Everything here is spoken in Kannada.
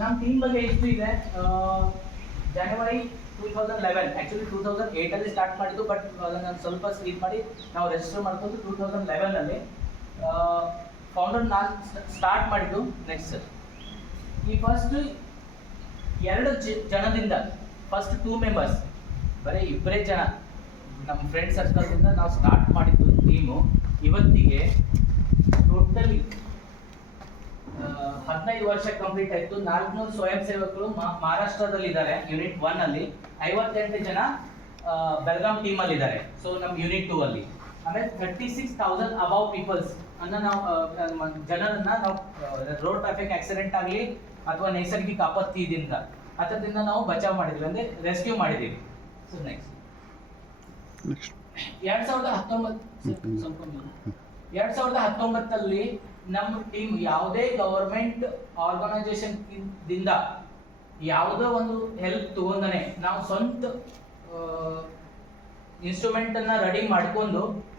ನಮ್ಮ ಟೀಮ್ ಬಗ್ಗೆ ಎಷ್ಟು ಇದೆ, ಜನವರಿ 2011 ಆ್ಯಕ್ಚುಲಿ 2008 ಸ್ಟಾರ್ಟ್ ಮಾಡಿದ್ದು, ಬಟ್ ಅದನ್ನು ಸ್ವಲ್ಪ ಸ್ಲೀಪ್ ಮಾಡಿ ನಾವು ರಿಜಿಸ್ಟರ್ ಮಾಡ್ಕೊಂಡು 2011 ಫೌಂಡರ್ ನಾನು ಸ್ಟಾರ್ಟ್ ಮಾಡಿದ್ದು. ನೆಕ್ಸ್ಟ್ ಈ ಫಸ್ಟ್ 2 ಜನದಿಂದ ಫಸ್ಟ್ 2 ಮೆಂಬರ್ಸ್, ಬರೀ 2 ಜನ ನಮ್ಮ ಫ್ರೆಂಡ್ ಸರ್ಕಲ್ದಿಂದ ನಾವು ಸ್ಟಾರ್ಟ್ ಮಾಡಿದ್ದು ಟೀಮು. ಇವತ್ತಿಗೆ ಟೋಟಲಿ 15 ವರ್ಷ ಕಂಪ್ಲೀಟ್ ಆಯಿತು. 400 ಸ್ವಯಂ ಸೇವಕರು ಮಹಾರಾಷ್ಟ್ರದಲ್ಲಿ ಇದ್ದಾರೆ ಯೂನಿಟ್ 1 ಅಲ್ಲಿ, 58 ಜನ ಬೆಳಗಾಂ ಟೀಮ್ ಅಲ್ಲಿ ಇದ್ದಾರೆ. ಸೊ ನಮ್ಮ ಯೂನಿಟ್ 2 ಅಲ್ಲಿ ಆಮೇಲೆ 36,000 ಅಬೌವ್ ಪೀಪಲ್ಸ್ ಅನ್ನ ನಾವು ಜನರನ್ನ ನಾವು ರೋಡ್ ಟ್ರಾಫಿಕ್ ಆಕ್ಸಿಡೆಂಟ್ ಆಗಲಿ ಅಥವಾ ನೈಸರ್ಗಿಕ ಆಪತ್ತಿದಿಂದ ಅದರಿಂದ ನಾವು ಬಚಾವ್ ಮಾಡಿದ್ವಿ, ಅಂದ್ರೆ ರೆಸ್ಕ್ಯೂ ಮಾಡಿದ್ದೀವಿ. ಸೊ ನೆಕ್ಸ್ಟ್ 2019 ನಮ್ಮ ಟೀಮ್ ಯಾವುದೇ ಗವರ್ಮೆಂಟ್ ಆರ್ಗನೈಸೇಷನ್ ದಿಂದ ಯಾವುದೋ ಒಂದು ಹೆಲ್ಪ್ ತಗೊಂಡನೆ ನಾವು ಸ್ವಂತ ಇನ್ಸ್ಟ್ರೂಮೆಂಟ್ ಅನ್ನ ರೆಡಿ ಮಾಡ್ಕೊಂಡು